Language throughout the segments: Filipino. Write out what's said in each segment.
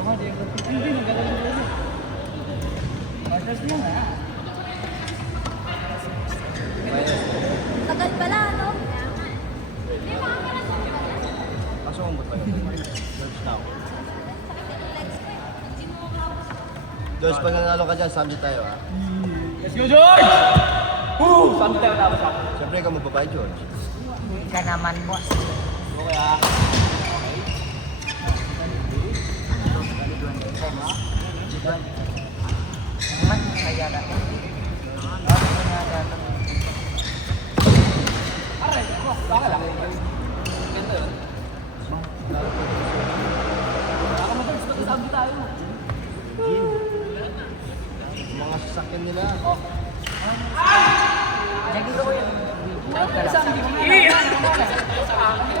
Oo, Diego. Hindi, magagaling ko yun. Marcos yun, ha? Tagal pala, no? Kaso kung ba't ba yun? George na ako. George, pag nanalo ka dyan, samdi tayo ha. Let's go, George! Woo! Samdi tayo tapos ha? Siyempre ikaw magbabayad, George. Ka naman, boss. Okay ha? Naman, kaya natin. Aray, ako, baka lang. Ganda yun. Baka madalas na sabi tayo. Mga sasakyan nila. Jagi ko yun.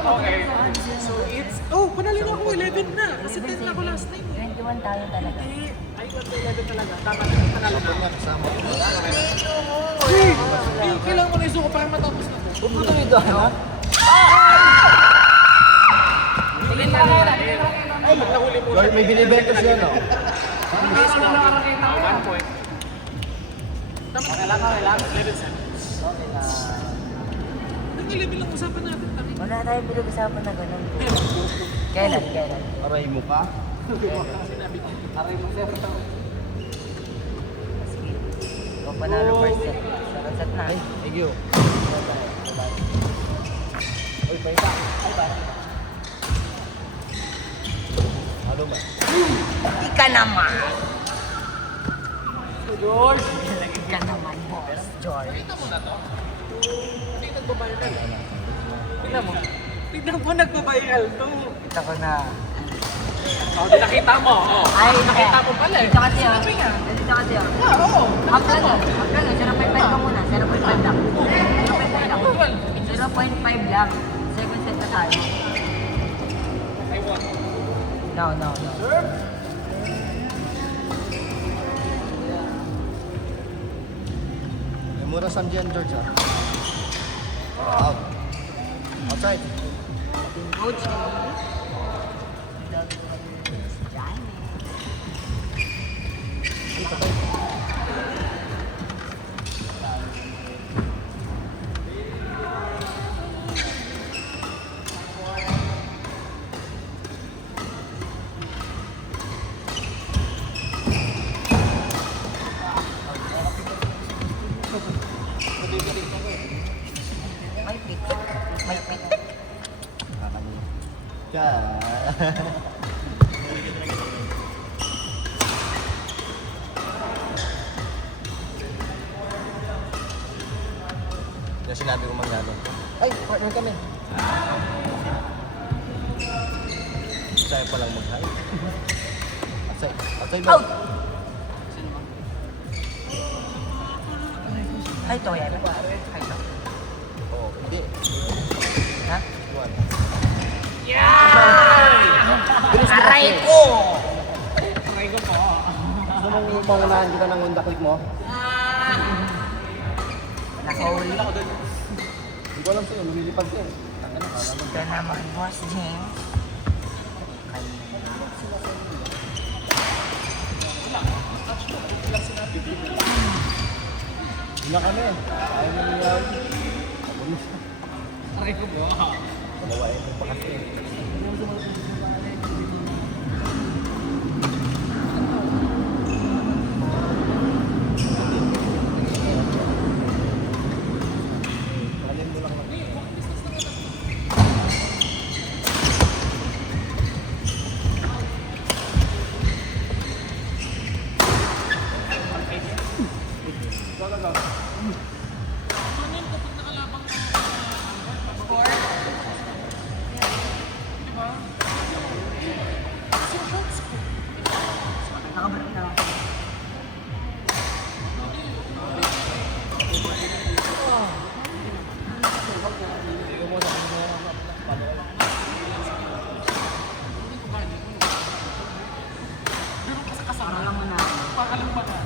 Okay. So it's... Oh, panalo na ako 11 na. Kasi 10 na ako last time. 21 tayo talaga. Ay, 11 talaga. Tama na. Panalo na. Kapag nga kasama ko. Kailangan mo na isuko para matapos na to. Huwag mo na ito, ha? Sige na lang. Ay, nahuli mo. George, may binibenta siya, no? Hindi ko lang nakakita ko. 1 point. Okay lang. 11-7. Okay na. Nag-11 lang usapan natin. Wala tayo pinag-usapan na ganun. Kailan? Aray mo ka? Sinabi ko. Aray mo, sir. Sige. Ikaw panalo first set. Second set na. Ay, thank you. Uy, paita. Ay, ba? Ano ba? Ika naman. So, George. Ika naman, boss. George. Tignan mo na to. Hindi nagbabiral. Tignan mo. Tignan mo nagbabiral to. Kita ko na. Oh, di nakita mo. Oh. Ay, nakita mo pala eh. Dito kasi ah. Sinabi nga. Dito kasi ah. Oo. Up lang ah. Up lang ah. 0.5 ka muna. 0.5 lang. 0.5 lang. 0.5 lang. Second set na tayo. I won. No. May mura samdihan, George, ha? Out. Outside. Coach. May pick. Ka. Yung sinabi ko manalo. Ay, partner kami. Sa'yo pa lang mag-hi. Outside ba? Out! Ay, ito yan. Ay, ito. Oo, hindi. Ha? One. Aray ko! Aray ko po. Gusto mong pangunahan kita ng Honda Click mo? Nakahuli. Hindi ko alam sa'yo, lumilipad ka eh. Ito naman, Boss James. Hindi na kami. Ayaw mo niya. Aray ko po. Palawain mo pa kasi. Nakabalik na ako. Para lang muna.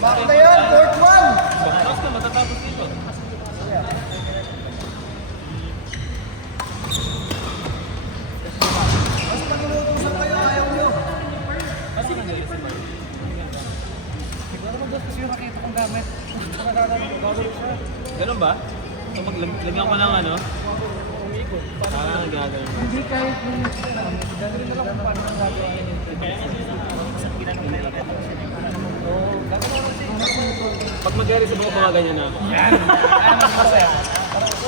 Bakit na yan? Fourth one! Basta matatapos dito. Mas pag-inutusan kayo, ayaw nyo. Kasi nagalit si Mark. Siguro naman doon kasi yung nakita kong gamit. Ganun ba? So maglagyan ko ng ano? Parang gagawin. Hindi kahit yung gano'n na lang kung paano ang gagawin. Pag mag-gari sa mga ganyan na. Yan! Ano masaya?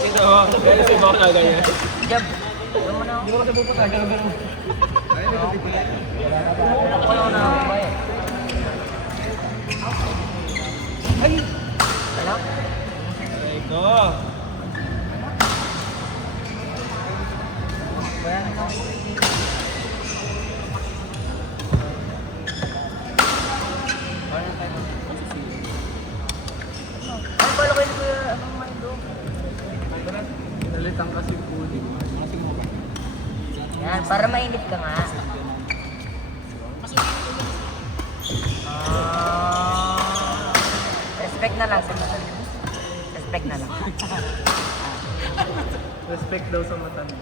Ito, gari sa mga ganyan. Jab. Alam mo na ako. Hindi ko kasi pupunta, gano'n. Ako na ako ba eh. Ay! Ano? Aray ko! Ay, pala kayo ko anong mando? Nalitang kasi puli. Kasi mo ba? Yan, para mainit ka nga. Respect na lang sa mata. Respect na lang. Respect daw sa mata mo.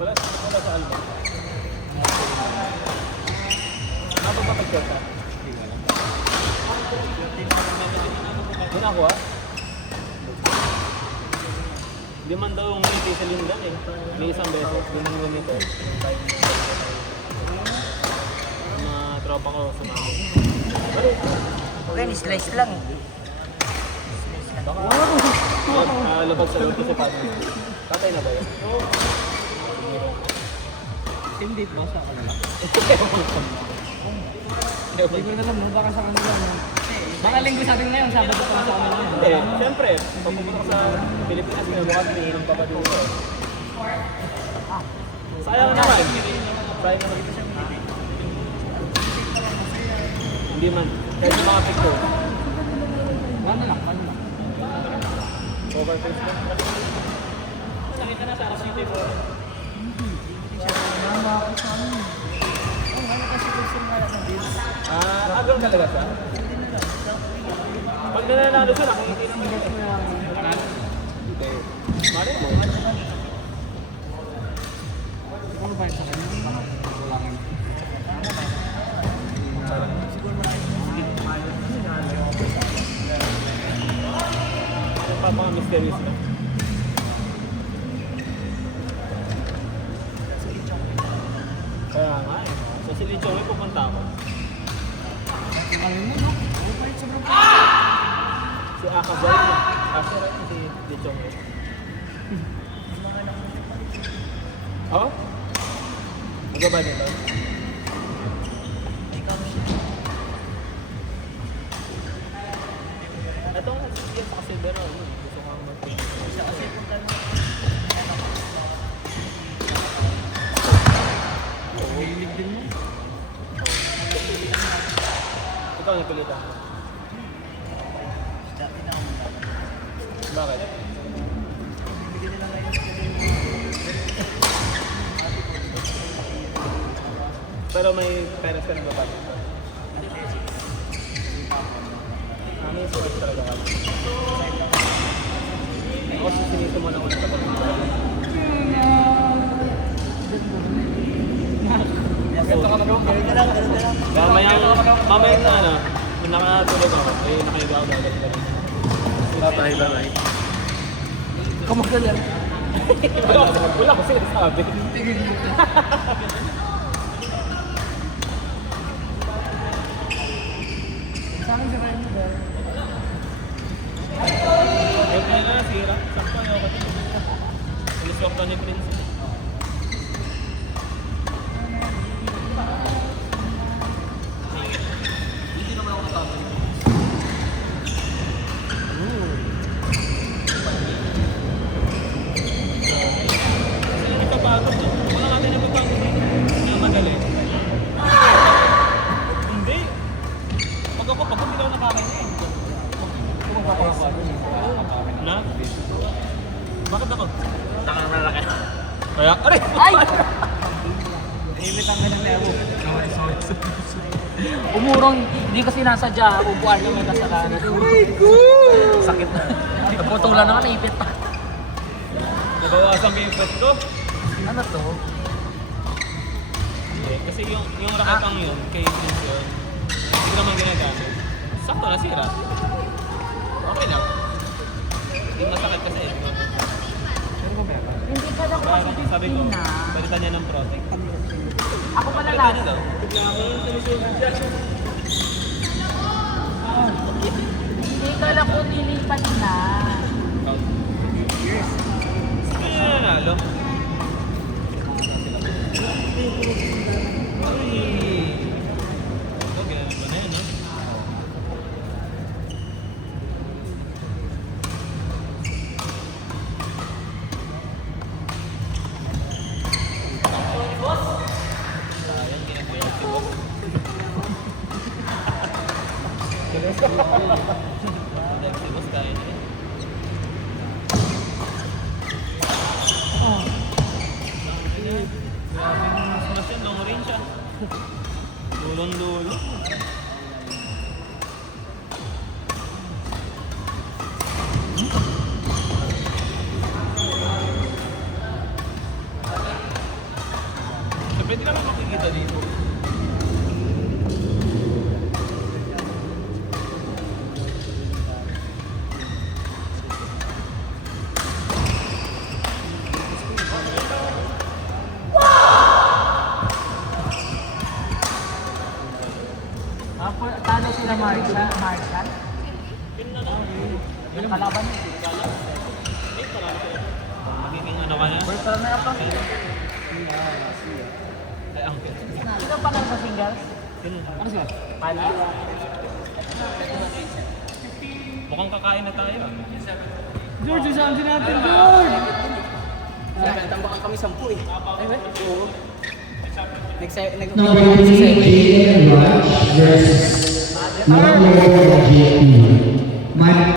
Wala sa album. Ano ba pagkota? Hindi ako ah. Hindi man daw yung may sa lindan eh. May isang beses, ganun mo nito. Mga tropa ko sumako. Okay, ni-slice lang eh. Slice lang. Labag sa loob ko si Padre. Tatay na ba yun? Team date ba sa kanila? Hindi Hindi ko na alam, no? Baka sa kanila. No? Baka linggo sa atin ngayon, Sabado pa sa kanila. Hindi, siyempre, pag pumunta ko sa Pilipinas, binubukas ng papaduro. Sayang naman. Sayang naman. Hindi man. Kahit yung mga picture. Ano lang, ano lang. Overface lang. Nakita na sa Arab City mo. Agaw talaga siya? Pag nananalo siya, nakikita naman siya. Hindi. Mali mo. Ano ba yun sa kanila? Wala nga. Yung pa mga mysterious na. Kaya nga eh. So si Lichong may pupunta ako. Ano mo, no? Ano ba yun sa bro? Si Akabay. After si Lichong eh. Oo? Magaba nito? Ito nga, sige pa kasi pero gusto ko ang mag-picture. Isa kasi punta na. Hilig din mo. Ikaw napilitan mo. Bakit? Pero may peres ka rin ba pati? Ano yung sulit talaga ka? Ako sisinito mo na ulit sa pagkakas. Ganto ka magawa. Mamaya na ano, kung nakatulog ako, eh nakahiga ako agad. Bye-bye. Kumagalan. Wala ko sinasabi. Sa akin si Ryan Miguel. Ayun na nga, sira. Sakto, ayaw ka din. Uliswap ka ni Prince. Ito pa ako. Wala natin na magpapagod. Hindi na madali. Hindi. Pag ako, pag hindi ako nakakain eh. Kung magpapakakuha. Na? Bakit ako? Takang nalaki. Kaya, aray! Ay! Nahimik ang ganun na ako. Umurong, hindi kasi nasadya. Upuan yung may kasalanan. Oh my God! Sakit na. Naputulan na ka, naipit pa. Nabawasan ko yung pet ko. Ano to? Hindi, kasi yung raketang yun, kay Prince yun, hindi ko naman ginagamit. Sakto na sira. Okay lang. Hindi masakit kasi. Hindi ka daw kasi Sabi ko, 15 na. palitan niya ng protect. Ako pala Palitan niya last. daw. Bigla ako yung sinusunod siya. Hindi ka lang kung nilipat na. Sino yung nanalo? Uy! Ito, ginamit mo na yun, no? Sayang, ginagawa si boss. Si boss kaya niya. Grabing smash yan, long range siya. Dulong-dulo. So, pwede naman makikita dito. Talo sila Marshall. Yun na lang. Yung kalaban niya. Eh, parang ko. Magiging ano ka na? Boyfriend na ako. Ay, ang pin. Sino pa lang sa singles? Ano siya? Pali. Mukhang kakain na tayo. George, isang natin, George! Tambakan kami 10 eh. Ay, wait. Oo. Number 3, Jaden Rush versus number 4, JP.